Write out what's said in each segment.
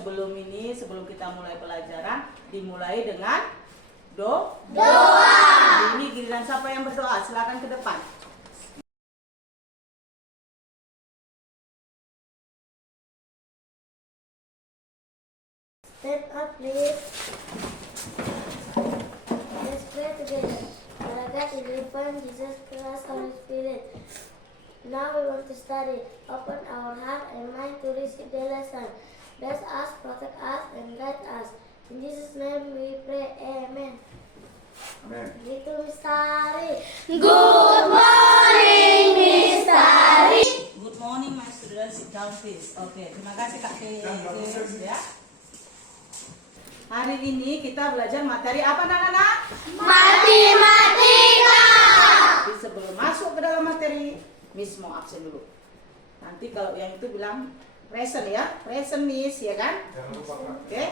sebelum kita mulai pelajaran, dimulai dengan doa. Ini giliran siapa yang berdoa? Silakan ke depan. Stand up, please. Let's pray together. Father God, in the name of Jesus Christ, Holy Spirit. Now we want to study. Open our heart and mind to receive the lesson. Bless us, protect us, and guide us. In Jesus' name we pray. Amen. Amen. Gitu, Mistari. Good morning, Mistari. Good morning, my students. Sit down, please. Oke, terima kasih Kak Kay. Ya. Hari ini kita belajar materi apa, anak-anak? Matematika. Jadi sebelum masuk ke dalam materi, Miss mau absen dulu. Nanti kalau yang itu bilang present ya, present Miss ya kan? Jangan lupa Kak. Oke.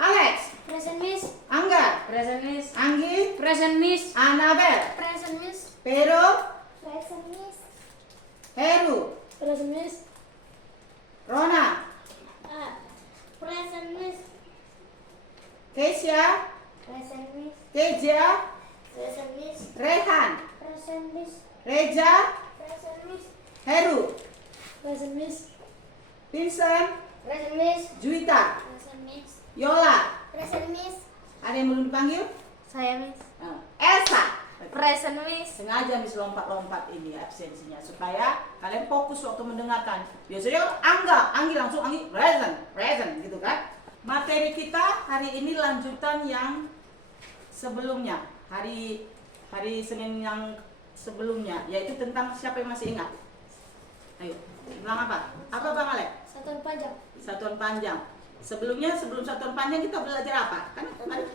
Alex, Present, Miss. Angga, Present Miss. Anggi, Present Miss. Anabel, Present, Miss. Pero, Present, Miss. Heru, Present, Miss. Rona, Present, Miss. Keisha, Present, Miss. Teja, Present, Miss. Rehan, Present, Miss. Reja, Present, Miss. Heru, Present, Miss. Vincent, Present, Miss. Juwita, Present, Miss. Yola. Present, Miss. Ada yang belum dipanggil? Saya Miss. Elsa. Present Miss. Sengaja Miss lompat-lompat ini absensinya supaya kalian fokus waktu mendengarkan. Biasanya Anggi langsung present gitu kan. Materi kita hari ini lanjutan yang sebelumnya, hari Senin yang sebelumnya, yaitu tentang siapa yang masih ingat? Ayo, bilang apa? Apa Bang Alek? Satuan panjang. Satuan panjang. Sebelum satuan panjang kita belajar apa? Kan kemarin?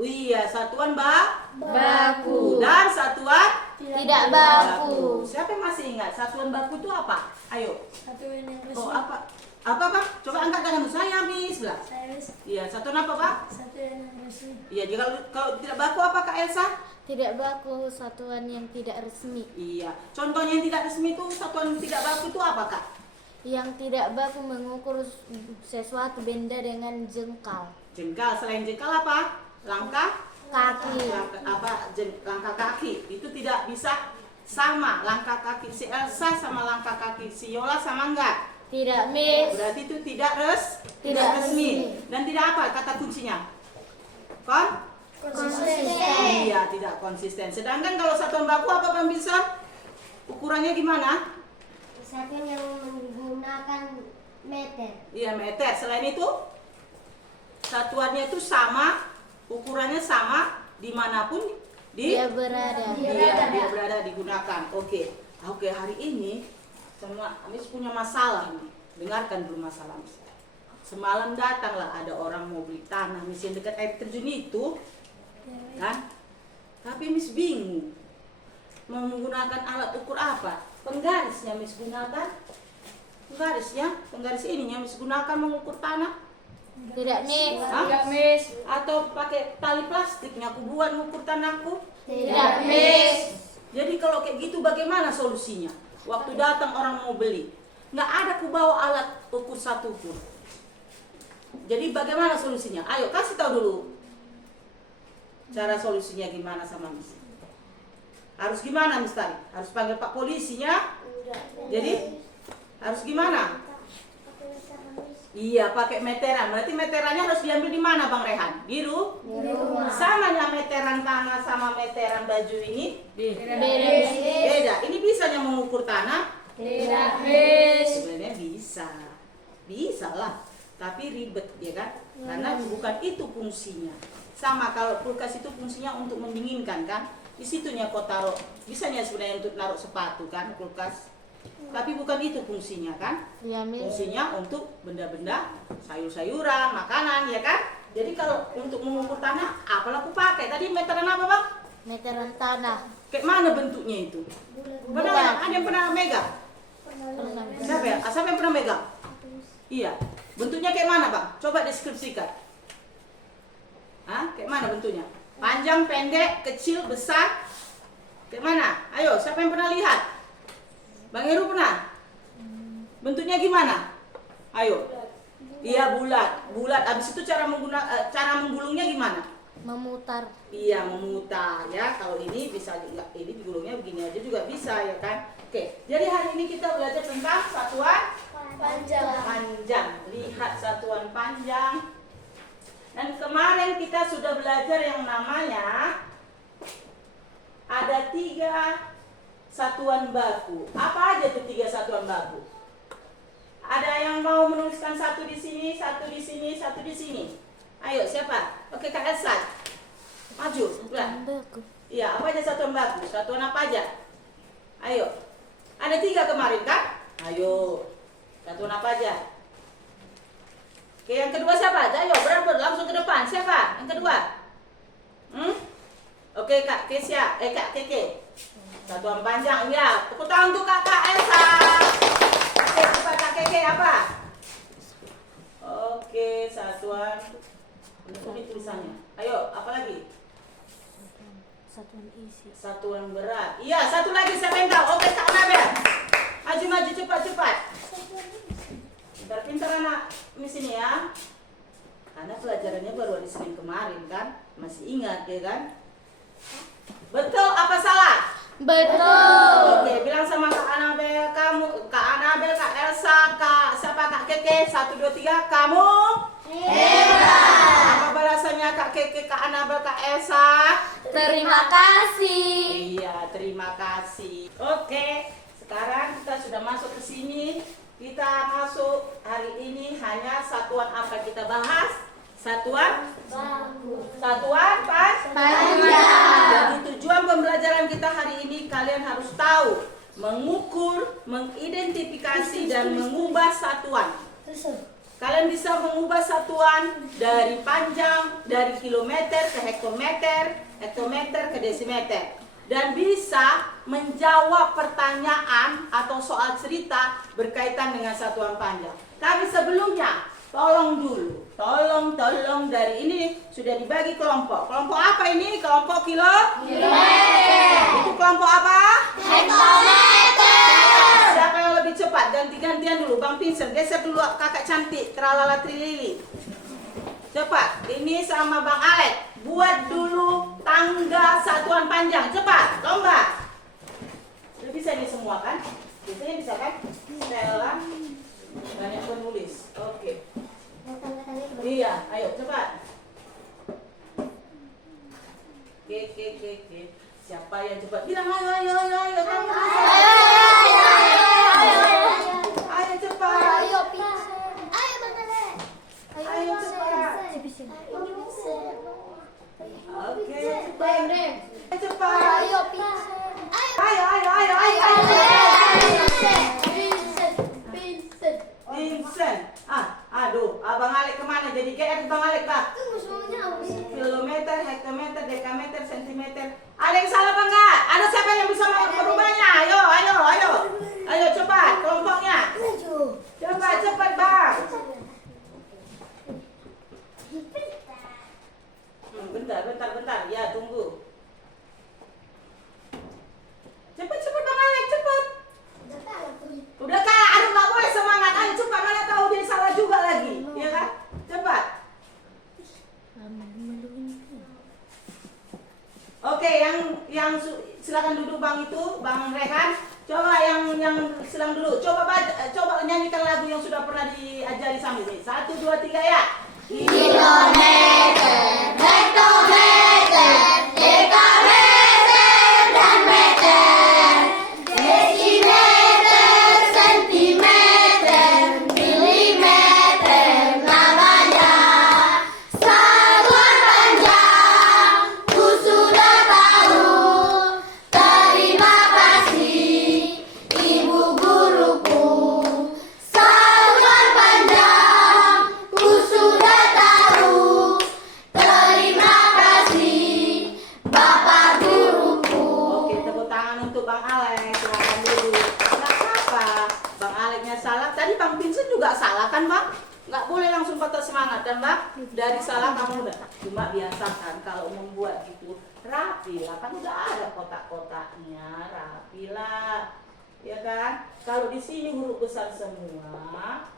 Oh iya, satuan Baku. dan satuan Tidak baku. Siapa yang masih ingat satuan baku itu apa? Ayo. Satuan yang resmi. Oh, apa? Apa, Pak? Coba angkat tangan dulu. Saya, Miss. Lah. Saya, Miss. Iya, satuan apa, Pak? Satuan yang resmi. Iya, jadi kalau tidak baku apa, Kak Elsa? Tidak baku, satuan yang tidak resmi. Iya. Contohnya yang tidak resmi itu satuan tidak baku itu apa, Kak? Yang tidak baku mengukur sesuatu benda dengan jengkal. Jengkal. Selain jengkal apa? Langkah Kaki. langkah kaki. Itu tidak bisa sama langkah kaki si Elsa sama langkah kaki si Yola sama enggak? Tidak Miss. Berarti itu tidak Tidak resmi. resmi. Dan tidak apa kata kuncinya? Konsisten. Iya, tidak konsisten. Sedangkan kalau satuan baku apa Bang bisa? Ukurannya gimana? Satuan yang menggunakan meter. Iya, meter. Selain itu satuannya itu sama, ukurannya sama dimanapun Dia berada. dia berada digunakan. Oke, hari ini semua Miss punya masalah nih. Dengarkan dulu masalah Miss. Semalam datanglah ada orang mau beli tanah Miss yang dekat air terjun itu, kan? Tapi Miss bingung mau menggunakan alat ukur apa? Penggarisnya Miss gunakan. Penggaris ininya Miss gunakan mengukur tanah. Tidak Miss. Hah? Miss. Atau pakai tali plastiknya aku buat mengukur tanahku. Tidak Miss. Jadi kalau kayak gitu bagaimana solusinya? Waktu datang orang mau beli, nggak ada ku bawa alat ukur satu pun. Jadi bagaimana solusinya? Ayo kasih tahu dulu. Cara solusinya gimana sama Miss? Harus gimana Miss tadi? Harus panggil Pak polisinya? Jadi harus gimana? Iya, pakai meteran. Berarti meterannya harus diambil di mana Bang Rehan? Di rumah. Samanya meteran tanah sama meteran baju ini? Beda. Ini bisanya mengukur tanah? Tidak Miss. Sebenarnya bisa lah, tapi ribet ya kan? Karena bukan itu fungsinya. Sama kalau kulkas itu fungsinya untuk mendinginkan kan? Di situnya kau taruh, bisanya sebenarnya untuk naruh sepatu kan kulkas. Tapi bukan itu fungsinya kan? Iya Miss. Fungsinya untuk benda-benda sayur-sayuran, makanan ya kan? Jadi kalau untuk mengukur tanah, apalah aku pakai? Tadi meteran apa Bang? Meteran tanah. Kayak mana bentuknya itu? Pernah ada yang pernah megang? Pernah. Siapa ya? Siapa yang pernah megang? Iya. Bentuknya kayak mana Bang? Coba deskripsikan. Hah? Kayak mana bentuknya? Panjang, pendek, kecil, besar? Kayak mana? Ayo, siapa yang pernah lihat? Bang Heru pernah? Bentuknya gimana? Ayo. Iya, bulat. Bulat. Habis itu cara menggulungnya gimana? Memutar. Iya, memutar ya. Kalau ini bisa juga, ini digulungnya begini aja juga bisa ya kan. Oke, jadi hari ini kita belajar tentang satuan panjang. Lihat satuan panjang. Dan kemarin kita sudah belajar yang namanya ada 3 satuan baku. Apa aja tuh 3 satuan baku? Ada yang mau menuliskan satu di sini, satu di sini, satu di sini? Ayo, siapa? Oke, Kak Elsa. Maju, pelan. Iya, apa aja satuan baku? Satuan apa aja? Ayo. Ada 3 kemarin kan? Ayo. Satuan apa aja? Oke, yang kedua siapa? Ayo, berebut langsung ke depan. Siapa? Yang kedua? Oke, Kak Kesia. Kak Keke. Satuan panjang. Iya, tepuk tangan untuk Kakak Elsa. Oke, cepat Kak Keke apa? Oke, satuan. Ini tulisannya. Ayo, apa lagi? Satuan isi. Satuan berat. Iya, satu lagi saya minta. Oke, Kak Nabel. Maju cepat. Pintar-pintar anak di sini ya. Karena pelajarannya baru hari Senin kemarin kan. Masih ingat ya kan? Betul apa salah? Betul. Oke, bilang sama Kak Anabel, Kak Anabel, Kak Elsa, Kak Keke, 1, 2, 3, kamu hebat. Apa balasannya Kak Keke, Kak Anabel, Kak Elsa? Terima kasih. Iya, terima kasih. Oke, sekarang kita sudah masuk ke sini. Kita masuk hari ini hanya satuan apa kita bahas? Satuan panjang. Jadi tujuan pembelajaran kita hari ini kalian harus tahu mengukur, mengidentifikasi dan mengubah satuan. Kalian bisa mengubah satuan dari panjang, dari kilometer ke hektometer ke desimeter. Dan bisa menjawab pertanyaan atau soal cerita berkaitan dengan satuan panjang. Tapi sebelumnya, tolong dari ini sudah dibagi kelompok. Kelompok apa ini? Kelompok kilometer. Itu kelompok apa? Hektometer. Siapa yang lebih cepat? Ganti-gantian dulu. Bang Vincent, geser dulu kakak cantik, tralala trilili. Cepat, ini sama Bang Alek. Buat dulu tangga satuan panjang. Cepat, lomba. Sudah bisa ini semua kan? Biasanya bisa kan? Stella, banyak penulis. Oke. Iya, ayo cepat. Oke. Siapa yang cepat? Bilang ayo. Ayo cepat. Ayo cepat. Oke, cepat. Ayo. Vincent. Aduh, Abang Alek kemana? Jadi GR Bang Alek, Bang. Kilometer, hektometer, dekameter, sentimeter. Ada yang salah apa enggak? Ada siapa yang bisa merubahnya? Ayo. Ayo cepat, kelompoknya. Cepat, Bang. Bentar. Ya, tunggu. Cepat Bang Alek, cepat. Udah kalah, aduh nggak boleh semangat. Ayo cepat, mana tahu dia salah juga lagi, ya kan? Cepat. Oke, yang silakan duduk Bang itu, Bang Rehan. Coba yang silang dulu. Coba nyanyikan lagu yang sudah pernah diajari sambil ini. 1, 2, 3 ya. Kilometer, hektometer, dekameter dan meter, desimeter, sentimeter, milimeter, namanya satuan panjang. Ku sudah tahu. Terima kasih ibu guruku. Satuan panjang ku sudah tahu. Terima kasih Bapak guruku. Oke, tepuk tangan untuk Bang Alek. Silakan dulu. Nggak apa-apa. Bang Aleknya salah. Tadi Bang Vincent juga salah kan, Bang? Nggak boleh langsung patah semangat kan, Bang? Dari salah kamu udah. Cuma biasakan kalau membuat itu rapi lah. Kan udah ada kotak-kotaknya. Rapi lah. Ya kan? Kalau di sini huruf besar semua.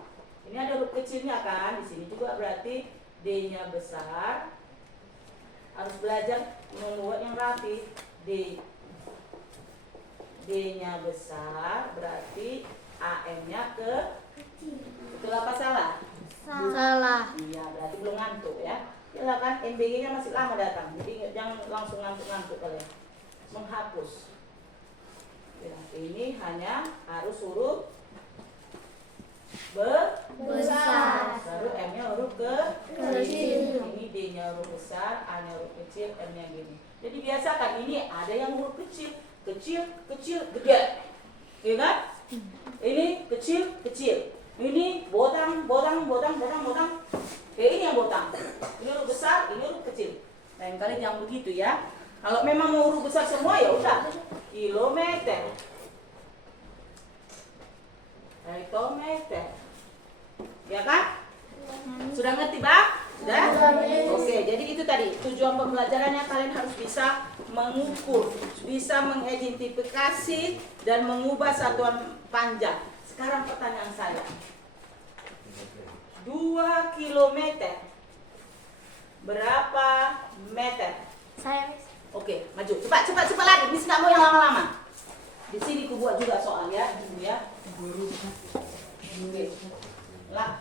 Ini ada huruf kecilnya kan, di sini juga berarti D-nya besar. Harus belajar membuat yang rapi. D-nya besar, berarti AM-nya kecil. Betul apa salah? Salah. Iya, berarti belum ngantuk ya. Silakan, MBG-nya masih lama datang, jadi jangan langsung ngantuk-ngantuk kalian. Menghapus. Ya, ini hanya harus huruf Besar. baru M-nya huruf Kecil. Ini D-nya huruf besar, A-nya huruf kecil, M-nya gini. Jadi biasakan ini ada yang huruf kecil, gede. Iya kan? Ini kecil. Ini botang. Ini yang botang. Ini huruf besar, ini huruf kecil. Lain kali jangan begitu ya. Kalau memang mau huruf besar semua ya udah. Kilometer. Hektometer. Ya kan? Sudah ngerti, Bang? Sudah? Oke, jadi itu tadi tujuan pembelajarannya, kalian harus bisa mengukur, bisa mengidentifikasi dan mengubah satuan panjang. Sekarang pertanyaan saya. 2 kilometer berapa meter? Saya Miss. Oke, maju. Cepat lagi. Miss nggak mau yang lama-lama. Di sini ku buat juga soal ya, dulu ya. Oke. Lah.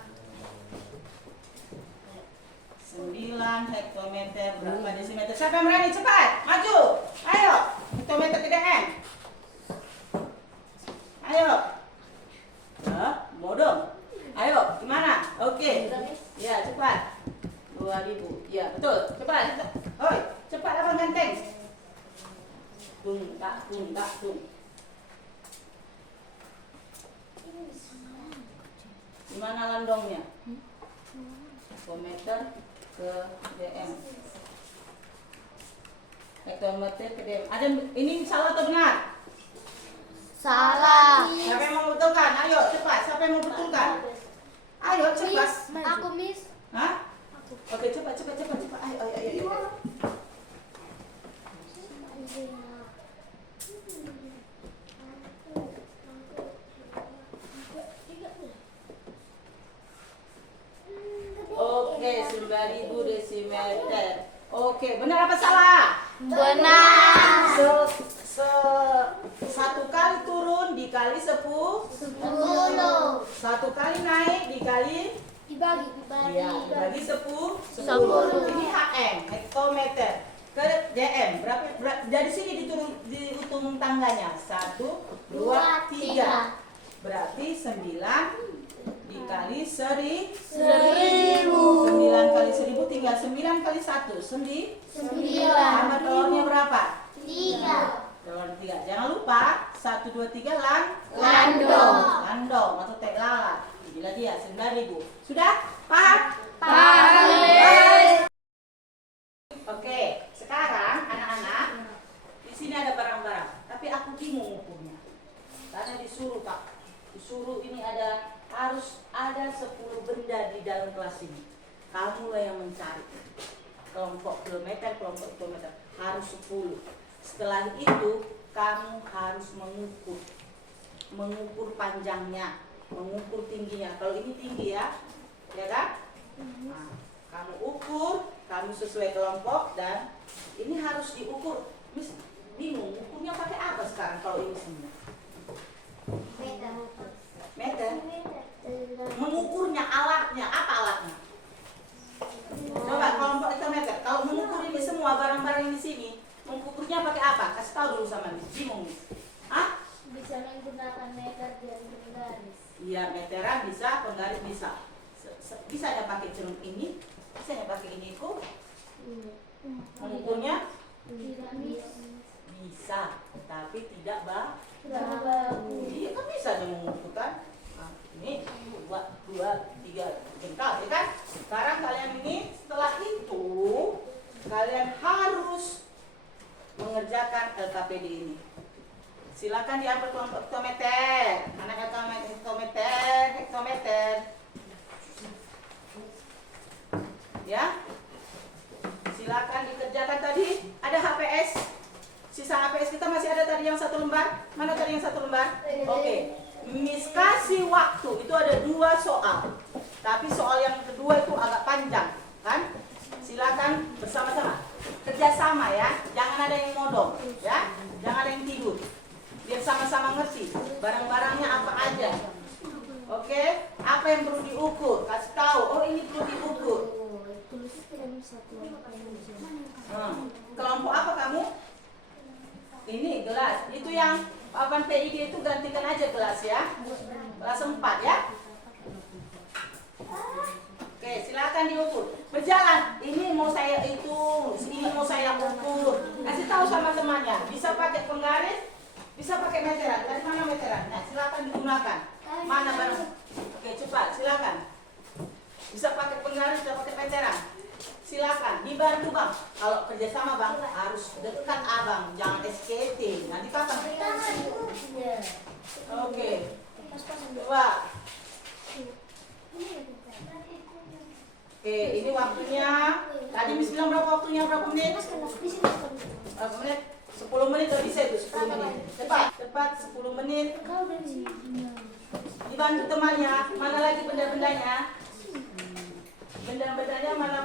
9 hektometer berapa desimeter? Siapa yang berani? Cepat, maju. Ayo. Hektometer ke DM. Ayo. Bodoh. Ayo, gimana? Oke. Ya, cepat. 2000. Ya, betul. Cepat. Hoi, cepat abang ganteng. Tung. Gimana landongnya? Hektometer ke DM. Hektometer ke DM. Ada ini salah atau benar? Salah. Siapa yang mau betulkan? Ayo cepat. Siapa yang mau betulkan? Ayo cepat. Aku Miss. Hah? Oke, cepat. Ayo. Oke, 9.000 desimeter. Oke, benar apa salah? Benar. Satu kali turun dikali 10. 10. Satu kali naik dikali Dibagi. ya, dibagi 10. 10. Ini HM, hektometer. Ke DM berapa? Dari sini dihitung tangganya. 1, 2, 3. Berarti 9 dikali 1000. 9 kali 1000 tinggal 9 kali 1. 9. Tambah telurnya berapa? 3. Telur 3. Jangan lupa 1, 2, 3 landong atau tek lalat. Bila dia 9.000. Sudah? Paham? Paham. Oke, sekarang anak-anak di sini ada barang-barang, tapi aku bingung ukurnya. Karena disuruh ini harus ada 10 benda di dalam kelas ini. Kamulah yang mencari. Kelompok kilometer harus 10. Setelah itu kamu harus mengukur panjangnya, mengukur tingginya. Kalau ini tinggi ya kan? Nah, kamu ukur, kamu sesuai kelompok dan ini harus diukur. Miss bingung ukurnya pakai apa sekarang kalau ini semua? Meter. Mengukurnya alatnya apa alatnya? Coba kelompok itu meter. Kalau mengukur ini semua barang-barang di sini, mengukurnya pakai apa? Kasih tahu dulu sama Miss. Bingung Miss. Hah? Bisa menggunakan meter dan penggaris. Iya, meteran bisa, penggaris bisa. Bisa ya pakai ceruk ini, bisa ya pakai ini kok. Mengukurnya Tidak bisa, tapi tidak bagus. Iya kan bisa aja mengukur kan. Nah, ini 2, 3 jengkal ya kan. Sekarang kalian ini setelah itu kalian harus mengerjakan LKPD ini. Silakan diambil kelompok hektometer. Mana hektometer. Ya. Silakan dikerjakan tadi. Ada HPS. Sisa HPS kita masih ada tadi yang 1 lembar. Mana tadi yang 1 lembar? Oke. Miss kasih waktu. Itu ada 2 soal. Tapi soal yang kedua itu agak panjang, kan? Silakan bersama-sama. Kerjasama ya, jangan ada yang modong, ya. Jangan ada yang tidur. Biar sama-sama ngerti barang-barangnya apa aja. Oke, apa yang perlu diukur? Kasih tahu. Oh, ini perlu diukur. Kelompok apa kamu? Ini gelas. Itu yang papan PID itu gantikan aja gelas ya. Kelas 4 ya. Oke, silakan diukur. Berjalan. Ini mau saya hitung, ini mau saya ukur. Kasih tahu sama temannya. Bisa pakai penggaris, bisa pakai meteran. Dari mana meteran? Nah, silakan digunakan. Mana barang? Oke, cepat. Silakan. Bisa pakai penggaris, bisa pakai meteran. Silakan dibantu bang. Kalau kerjasama bang harus dekat abang, jangan SKT. Nanti kapan? Oke. Coba. Oke, ini waktunya. Tadi Miss bilang berapa waktunya? Berapa menit? Berapa menit? 10 menit atau bisa itu 10 menit. Cepat 10 menit. Dibantu temannya. Mana lagi benda-bendanya? Benda-bendanya mana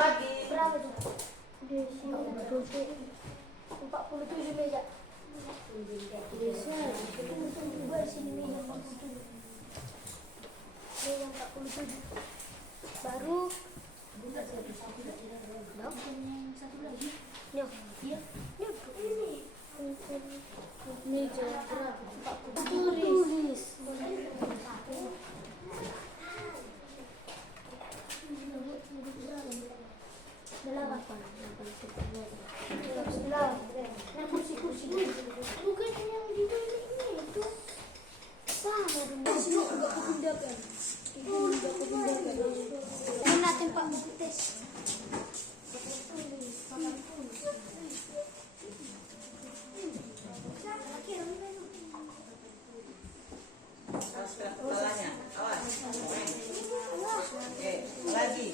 lagi? Berapa tuh? 47 meja. Coba di sini meja 47. Meja 47. Baru satu lagi. Ini meja berapa? Tulis. Kursi. Bukan yang di ini itu. Sama dengan sini juga kepindahan. Ini natin Pak tes. Kepalanya, awas. Oke, lagi.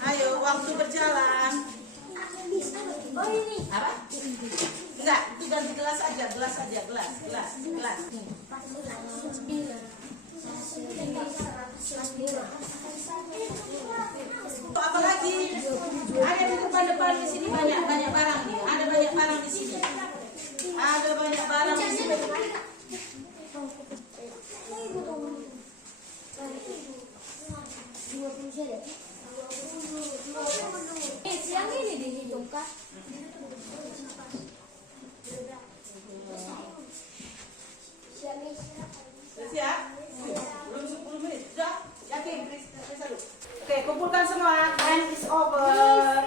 Ayo, waktu berjalan. Oh ini. Apa? Enggak, itu ganti gelas aja, gelas. Apa lagi? Ada di depan di sini banyak barang nih. Ada banyak barang di sini. Yang ini dihitung kah? Siap? Belum 10 menit. Sudah? Yakin? Periksa dulu. Oke, kumpulkan semua. Time is over.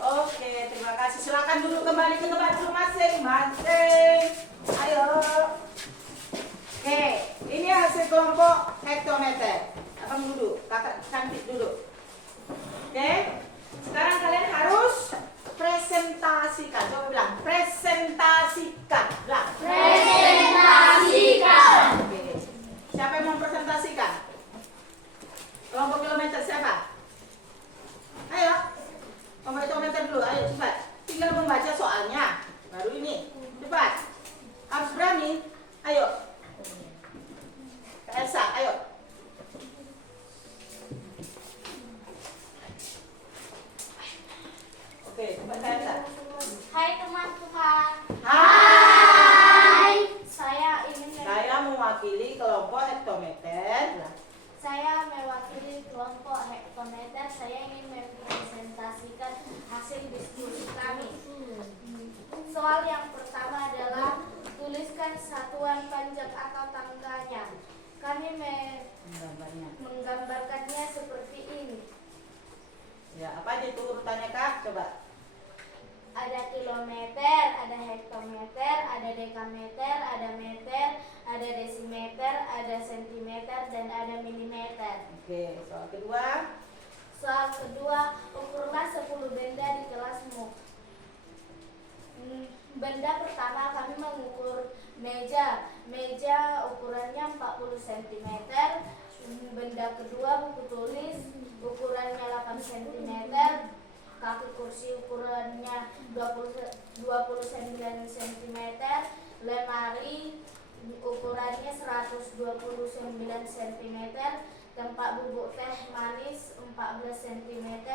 Oke, terima kasih. Silakan dulu kembali ke tempat dulu masing-masing. Ayo. Oke, ini hasil kelompok hektometer. Abang duduk, kakak cantik duduk. Oke, sekarang kalian harus presentasikan. Coba bilang, presentasikan. Bilang. Presentasikan. Oke. Siapa yang mau presentasikan? Kelompok kilometer siapa? Ayo. Kelompok kilometer dulu, ayo cepat. Tinggal membaca soalnya. Baru ini. Cepat. Harus berani. Ayo. Kak Elsa, ayo. Oke, cepat Kak Elsa. Hai teman-teman. Hai. Saya mewakili kelompok hektometer. Saya mewakili kelompok hektometer. Saya ingin mempresentasikan hasil diskusi kami. Soal yang pertama adalah tuliskan satuan panjang atau tangganya. Kami menggambarkannya seperti ini. Ya, apa aja itu urutannya Kak? Coba. Ada kilometer, ada hektometer, ada dekameter, ada meter, ada desimeter, ada sentimeter, dan ada milimeter. Oke, soal kedua. Soal kedua, ukurlah 10 benda di kelasmu. Benda pertama kami mengukur meja. Meja ukurannya 40 cm. Benda kedua buku tulis, ukurannya 8 cm. Kaki kursi ukurannya 29 cm. Lemari ukurannya 120 cm, tempat bubuk teh manis 14 cm,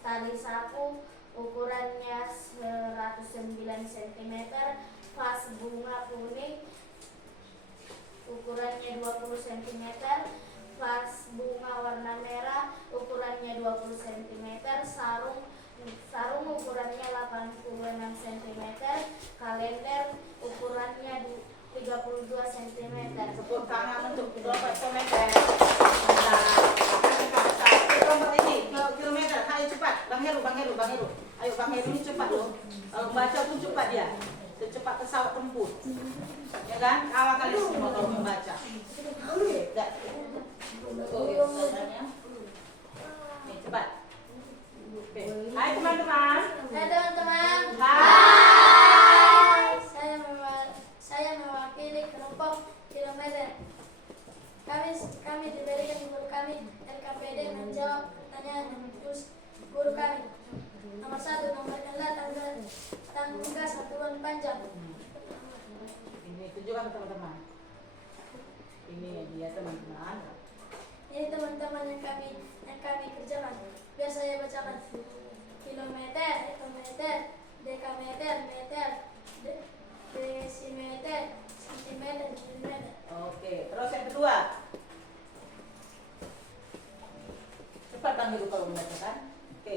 tali sapu ukurannya 109 cm, vas bunga kuning ukurannya 20 cm, vas bunga warna merah ukurannya 20 cm, sarung ukurannya 86 cm, kalender ukurannya 32 cm. Tepuk tangan untuk kelompok kilometer. Kelompok ini kilometer. Ayo cepat, Bang Heru. Ayo Bang Heru ini cepat loh. Kalau membaca pun cepat dia. Secepat pesawat tempur. Ya kan? Awal kali semua kalau membaca. Oke, enggak. Nih, cepat. Oke. Hai teman-teman. Hai teman-teman. Hai. Saya mewakili kelompok kilometer. Kami diberikan guru kami LKPD menjawab pertanyaan yang terus guru kami. Nomor 1, nomorkanlah tangga satuan panjang. Ini tunjukkan ke teman-teman. Ini dia teman-teman. Ini teman-teman yang kami kerjakan. Biar saya bacakan. Kilometer, hektometer, dekameter, meter, desimeter, sentimeter, milimeter. Oke, terus yang kedua. Cepat panggil kalau membacakan. Oke.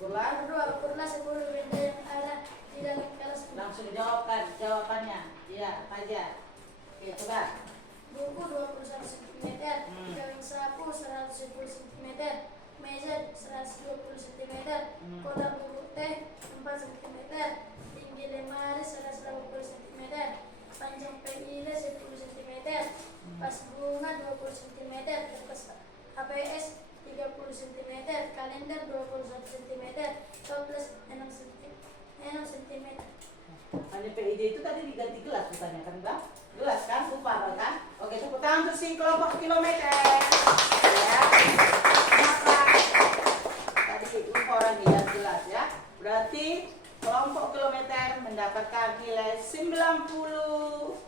Ulang. Kedua, ukurlah 10 benda yang ada di dalam kelas. Langsung jawabkan jawabannya. Iya, apa aja? Oke, coba. Buku 21 cm, piring sapu 110 cm, meja 120 cm, kotak bubuk teh 4 cm, tinggi lemari 180 cm, panjang PIL 10 cm, vas bunga 20 cm, kertas HPS 30 cm, kalender 21 cm, toples 6 cm. Hanya PID itu tadi diganti gelas bukannya kan Bang? Gelas kan? Lupa kan? Oke, tepuk tangan untuk si kelompok kilometer. Ya. Kenapa? Tadi lupa orang lihat gelas ya. Berarti kelompok kilometer mendapatkan nilai 90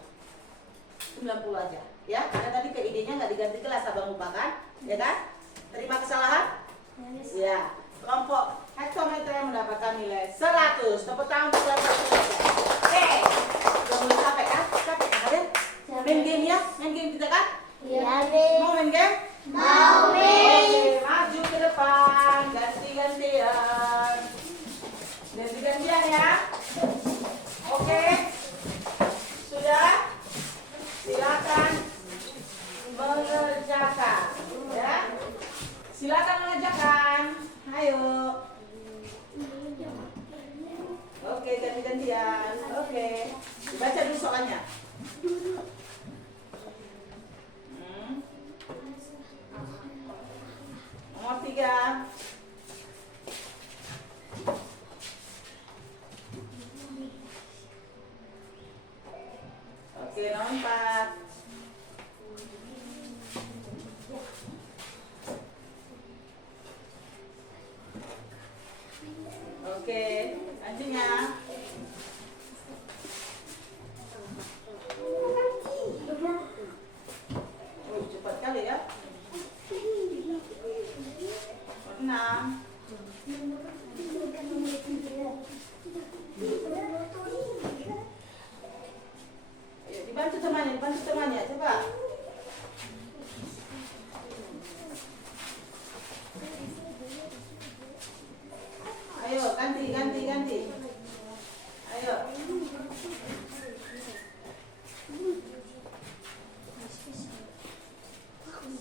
aja. Ya, karena tadi PID-nya nggak diganti gelas, Abang lupa kan? Ya kan? Terima kesalahan? Ya. Kelompok hektometer mendapatkan nilai 100. Tepuk tangan untuk kelompok kilometer. Oke. Udah mulai capek kan? Capek kan kalian? Main game ya? Main game kita kan? Iya, Nek. Mau main game? Mau, Nek. Oke, maju ke depan. Ganti-gantian. Ganti-gantian ya. Oke. Sudah? Silakan mengerjakan. Ya. Silakan mengerjakan. Ayo. Oke, ganti-gantian. Oke. Baca dulu soalnya. Nomor 3. Oke, nomor 4. Oke, anjingnya. Oh, cepat kali ya. 6. Ayo, dibantu temannya, coba. Ayo, ganti. Ayo.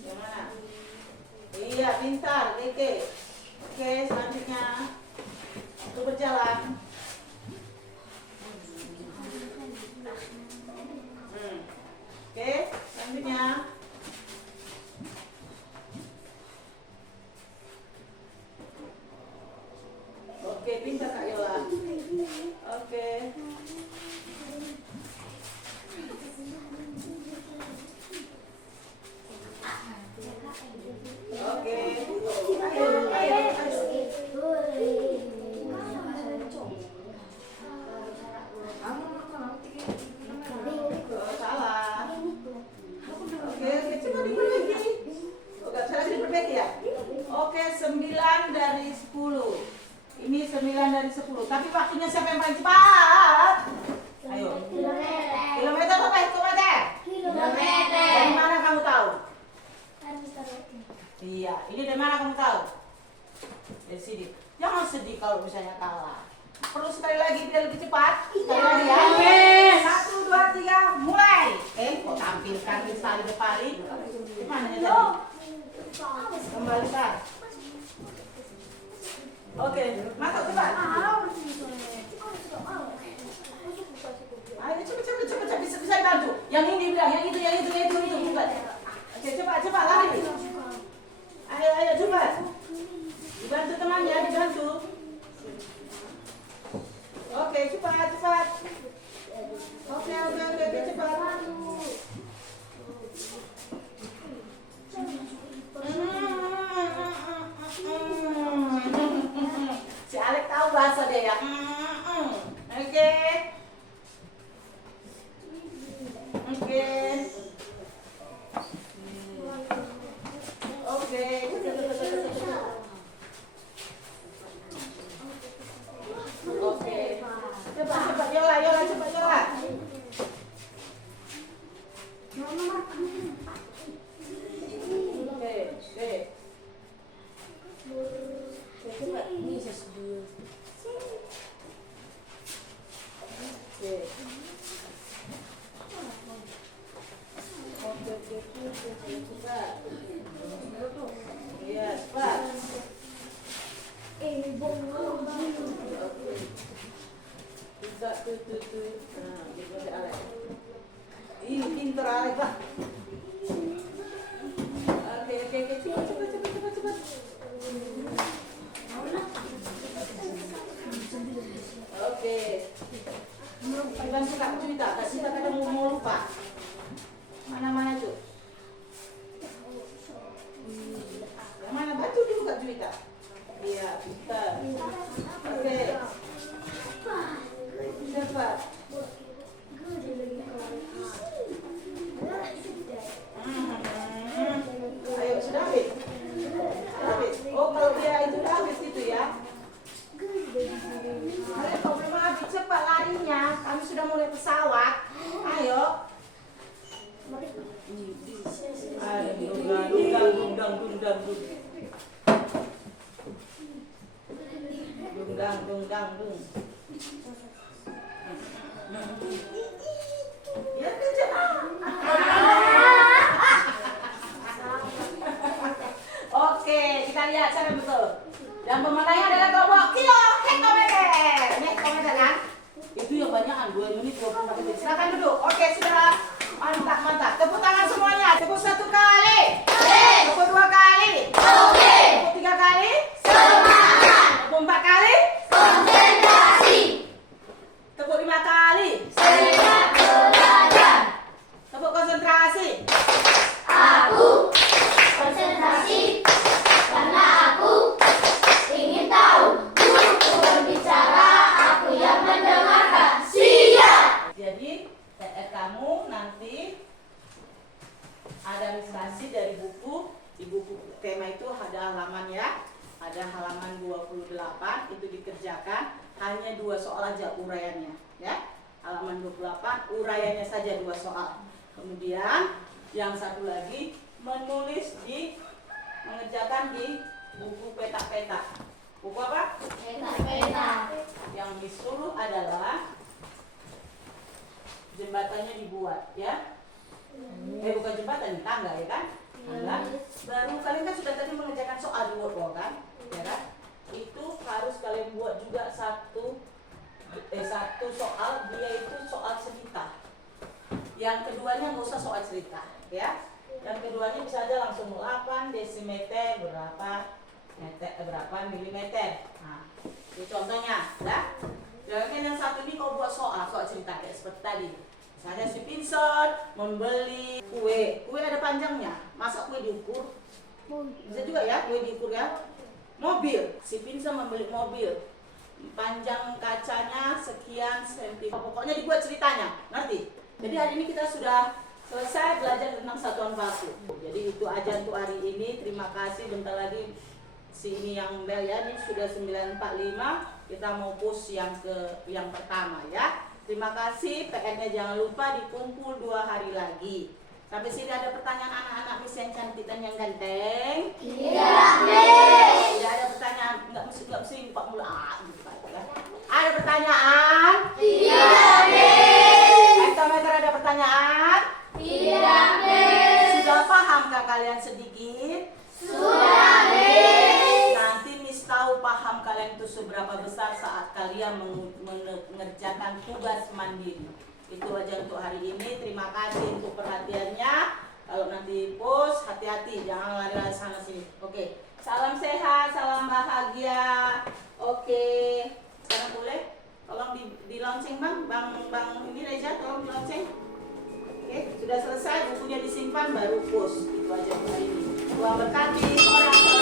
Yang mana? Iya, pintar, Oke, selanjutnya. Itu berjalan. Oke, selanjutnya. Oke, pintar Kak Yola. Oke. Oke. Ayo. Oh, salah. ini dari mana kamu tahu? Dari sini. Jangan sedih kalau misalnya kalah. Perlu sekali lagi biar lebih cepat. Sekali lagi ya. Amin. 1, 2, 3, mulai. Tempo tampilkan di tali depan. Gimana ya tadi? Kembalikan. Oke, masuk cepat. Ayo cepat bisa dibantu. Yang ini bilang, yang itu bukan. Oke, cepat lari. Ayo cepat. Dibantu temannya, dibantu. Oke, cepat. Oke, cepat. Si Alek tahu bahasa dia ya. Oke. Cepat Yola. Ih, pintar Alek Pak. Oke, cepat. Oke. Dibantu Kak Juwita, Kak Juwita kadang mau lupa. Mana tuh? Yang mana bantu dulu Kak Juwita? Iya, pintar. Oke. Cepat. Ayo, sudah habis? Oh, kalau dia itu udah habis itu ya. Ayo, kalau belum habis cepat larinya. Kami sudah mulai pesawat. Ayo. Dung. Ya, oke, kita lihat cara betul. Dan pemenangnya adalah kelompok hektometer kan? Itu yang banyakan 2 menit 24 detik. Silakan duduk. Oke, sudah mantap. Tepuk tangan semuanya. Tepuk 1 kali. Tepuk 2 kali. Tepuk 3 kali. Tepuk 4 kali. Tepuk 5 kali. Tepuk konsentrasi. Konsentrasi karena aku ingin tahu. Aku berbicara, aku yang mendengarkan. Siap. Jadi TR kamu nanti ada ilustrasi dari buku. Di buku tema itu ada halaman ya. Ada halaman 28 itu dikerjakan hanya 2 soal aja uraiannya ya. Halaman 28 uraiannya saja 2 soal. Kemudian yang satu lagi mengerjakan di buku peta-peta. Buku apa? Peta. Yang disuruh adalah jembatannya dibuat ya. Bukan jembatan, tangga ya kan? Tangga. Baru kalian kan sudah tadi mengerjakan soal di Word kan? Ya kan? Itu harus kalian buat juga satu soal, dia itu soal cerita. Yang keduanya nggak usah soal cerita ya. Yang keduanya bisa aja langsung 8 desimeter berapa milimeter. Nah, itu contohnya ya. Jangan yang satu ini kau buat soal cerita kayak seperti tadi. Misalnya si Vincent membeli kue ada panjangnya. Masa kue diukur? Bisa juga ya kue diukur ya. Mobil, si Vincent membeli mobil. Panjang kacanya sekian sentimeter. Pokoknya dibuat ceritanya, ngerti? Jadi hari ini kita sudah selesai belajar tentang satuan baku. Jadi itu aja untuk hari ini. Terima kasih. Bentar lagi sini yang bel ya. Ini sudah 9.45. Kita mau push yang pertama ya. Terima kasih. PR-nya jangan lupa dikumpul 2 hari lagi. Sampai sini ada pertanyaan anak-anak Miss yang cantik dan yang ganteng? Tidak, Miss. Tidak ada pertanyaan, nggak mesti buka mulut gitu kan. Ada pertanyaan? Tidak, Miss. Hektometer ada pertanyaan? Tidak, Miss. Sudah pahamkah kalian sedikit? Sudah, Miss. Nanti Miss tahu paham kalian itu seberapa besar saat kalian mengerjakan tugas mandiri. Itu aja untuk hari ini. Terima kasih untuk perhatiannya. Kalau nanti post, hati-hati, jangan lari-lari sana sini. Oke, salam sehat, salam bahagia. Oke, sekarang boleh tolong di launching bang ini Reza, tolong di launching. Oke, sudah selesai, bukunya disimpan baru post. Itu aja untuk hari ini. Tuhan berkati orang.